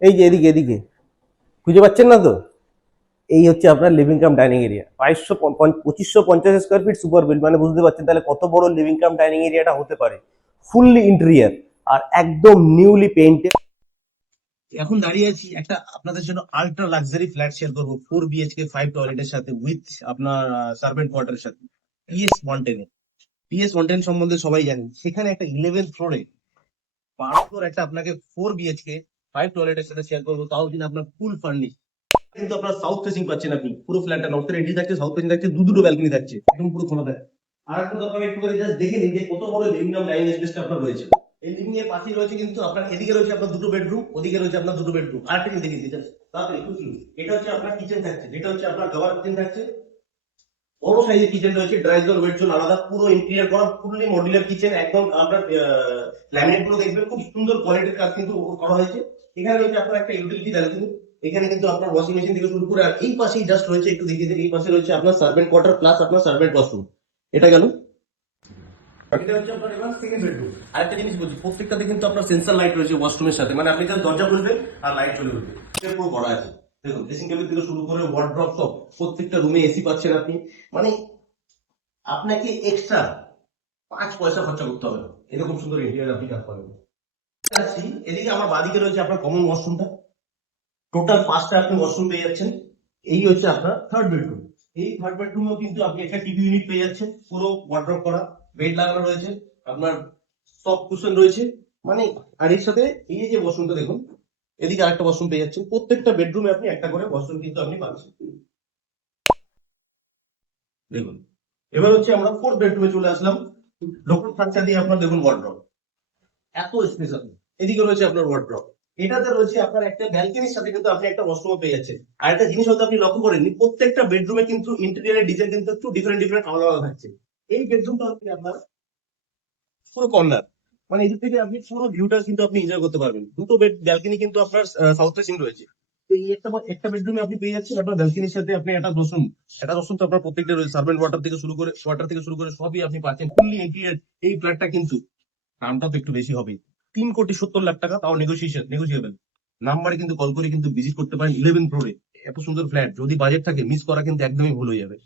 এই যে এদিকে এদিকে খুঁজে পাচ্ছেন না তো? এই হচ্ছে আপনার living cum dining area, 2550 square feet super build, মানে বুঝতে পারছেন তাহলে কত বড় লিভিং কাম ডাইনিং এরিয়াটা হতে পারে। ফুললি ইন্টেরিয়ার আর একদম নিউলি পেইন্টেড। এখন দাঁড়িয়ে আছি একটা আপনাদের জন্য আল্ট্রা লাক্সারি ফ্ল্যাট শেয়ার করবো, 4 BHK 5 টয়লেটের সাথে, উইথ আপনার সার্ভেন্ট কোয়ার্টারের সাথে, PS 110। PS 110 সম্বন্ধে সবাই জানেন। সেখানে একটা 11th ফ্লোরে 12 ফ্লোর একটা আপনাকে 4 BHK 5 টয়লেটের সাথে শেয়ার করবো, তাও কিন্তু আপনার ফুল ফার্নিশ। কিন্তু আপনার সাউথ ফেসিং পাচ্ছেন আপনি, পুরো ফ্ল্যাটটা নর্থের এন্ট্রি থাকছে, সাউথ ফেসিং থাকছে, দুটো ব্যালকনি থাকছে, একদম পুরো খোলা থাকে। আর একটু আপনারা একটু করে জাস্ট দেখে নিন যে কত বড় লিভিং কাম ডাইনিং স্পেসটা আপনার রয়েছে। এই লিভিং এর পাশেই রয়েছে কিন্তু আপনার, এদিকে রয়েছে আপনার দুটো বেডরুম, ওদিকে রয়েছে আপনার দুটো বেডরুম। আর একটা জিনিস দেখে দিচ্ছি জাস্ট তাড়াতাড়ি কুইকলি। এটা হচ্ছে আপনার কিচেন থাকছে, যেটা হচ্ছে আপনার কভার কিচেন থাকছে। বড় সাইজের কিচেন রয়েছে, ড্রাই জোন ওয়েট জোন আলাদা, পুরো ইন্টেরিয়র করা, ফুললি মডুলার কিচেন। একদম আপনার ল্যামিনেট গুলো দেখবেন খুব সুন্দর কোয়ালিটির কাজ কিন্তু করা হয়েছে। এখানে রয়েছে আপনার একটা ইউটিলিটি ব্যালকনি। এখানে কিন্তু আপনার ওয়াশিং মেশিন থেকে শুরু করে, আর এই পাশেই জাস্ট রয়েছে, একটু দেখিয়ে দিন, এই পাশে রয়েছে আপনার সার্ভেন্ট কোয়ার্টার প্লাস আপনার সার্ভেন্ট ওয়াশরুম। এটা গেল। এটা হচ্ছে আপনার এবার সেকেন্ড বেডরুম। আরেকটা জিনিস বলছি, প্রত্যেকটাতে কিন্তু আপনার সেন্সর লাইট রয়েছে ওয়াশরুমের সাথে, মানে আপনি যখন দরজা খুলবেন আর লাইট চলে উঠবে। এটা পুরো করা আছে। দেখুন ড্রেসিং টেবিল থেকে শুরু করে ওয়ার্ড্রপ সব, প্রত্যেকটা রুমে এসি পাচ্ছেন আপনি। মানে আপনাকে এক্সট্রা 5 পয়সা খরচা করতে হবে না, এরকম সুন্দর ইন্টেরিয়র আপনি কাজ পাবেন। আসছি এদিকে আমার বাদিকে রয়েছে আপনার কমন ওয়াশরুমটা। টোটাল 5টা আপনি ওয়াশরুম পেয়ে যাচ্ছেন। এই হচ্ছে আপনার থার্ড বেডরুম। এই থার্ড বেডরুমেও কিন্তু আপনি একটা টিভি ইউনিট পেয়ে যাচ্ছেন, পুরো ওয়ার্ড্রপ করা, বেড লাগানো রয়েছে, আপনার সফট কুশন রয়েছে। মানে আর এর সাথে এই যে ওয়াশরুমটা দেখুন, এদিকে আরেকটা ওয়াশরুম পেয়ে যাচ্ছেন। প্রত্যেকটা বেডরুমে আপনি একটা করে ওয়াশরুম কিন্তু আপনি পাচ্ছেন। দেখুন এবার হচ্ছে আমরা ফোর্থ বেডরুমে চলে আসলাম। লোকাল ফার্নিচার দিয়ে আপনার দেখুন ওয়ার্ড্রপ, এত স্পেস আছে। এদিকে রয়েছে আপনার ওয়ার্ড্রপ, এটাতে রয়েছে আপনার একটা ব্যালকনির সাথে কিন্তু আপনি একটা ওয়াশরুম পেয়ে যাচ্ছেন। আর একটা জিনিস হয়তো আপনি লক্ষ্য করেননি, প্রত্যেকটা বেডরুমে কিন্তু ইন্টেরিয়রের ডিজাইন কিন্তু একটু ডিফারেন্ট ডিফারেন্ট আলাদা আলাদা থাকছে। এই বেডরুমটা হচ্ছে আপনার পুরো কর্নার, মানে এদিক থেকে আপনি পুরো ভিউটা কিন্তু আপনি এনজয় করতে পারবেন। দুটো বেড ব্যালকনি কিন্তু আপনার সাউথ ফেসিং রয়েছে। তো এই একটা বেডরুমে আপনি পেয়ে যাচ্ছেন আপনার ব্যালকনির সাথে আপনি একটা ওয়াশরুম। একটা ওয়াশরুম তো আপনার প্রত্যেকটা রয়েছে, সার্ভেন্ট ওয়াটার থেকে শুরু করে সবই আপনি পাচ্ছেন, ফুললি ইন্টেরিয়র। এই ফ্ল্যাটটা কিন্তু দামটা তো একটু বেশি হবে, 3,70,00,000 টাকা, তাও নেগোসিয়েবল। নাম্বারে কিন্তু কল করে কিন্তু ভিজিট করতে পারেন 11 ফ্লোরে। এত সুন্দর ফ্ল্যাট যদি বাজেট থাকে, মিস করা কিন্তু একদমই ভুল হয়ে যাবে।